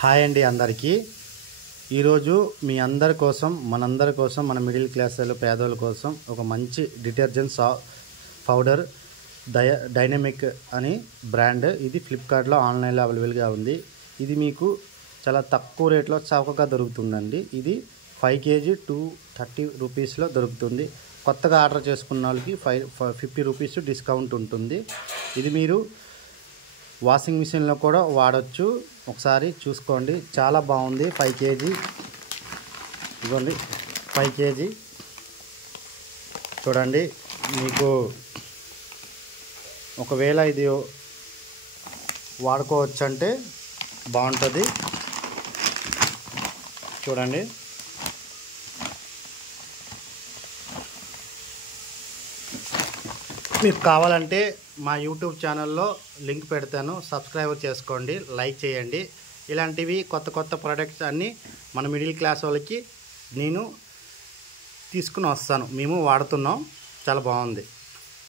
Hi అండి అందరికీ ఈరోజు మీ అందరి కోసం మనందరి కోసం మన మిడిల్ క్లాస్ పేదల కోసం ఒక మంచి డిటర్జెంట్ పౌడర్ డైనమిక్ అని బ్రాండ్ ఇది ఫ్లిప్కార్ట్లో ఆన్లైన్లో అవైలబుల్గా ఉంది. ఇది మీకు చాలా తక్కువ రేట్లో చౌకగా దొరుకుతుందండి. ఇది 5 kg 230 రూపీస్లో దొరుకుతుంది. కొత్తగా ఆర్డర్ చేసుకున్న వాళ్ళకి 50 రూపీస్ డిస్కౌంట్ ఉంటుంది. ఇది మీరు వాషింగ్ మిషన్లో కూడా వాడచ్చు. ఒకసారి చూసుకోండి, చాలా బాగుంది. 5 kg ఇవ్వండి, 5 kg చూడండి. మీకు ఒకవేళ ఇది వాడుకోవచ్చు అంటే బాగుంటుంది. చూడండి, మీకు కావాలంటే మా యూట్యూబ్ ఛానల్లో లింక్ పెడతాను, సబ్స్క్రైబ్ చేసుకోండి, లైక్ చేయండి. ఇలాంటివి కొత్త కొత్త ప్రోడక్ట్స్ అన్నీ మన మిడిల్ క్లాస్ వాళ్ళకి నేను తీసుకుని వస్తాను. మేము వాడుతున్నాం, చాలా బాగుంది.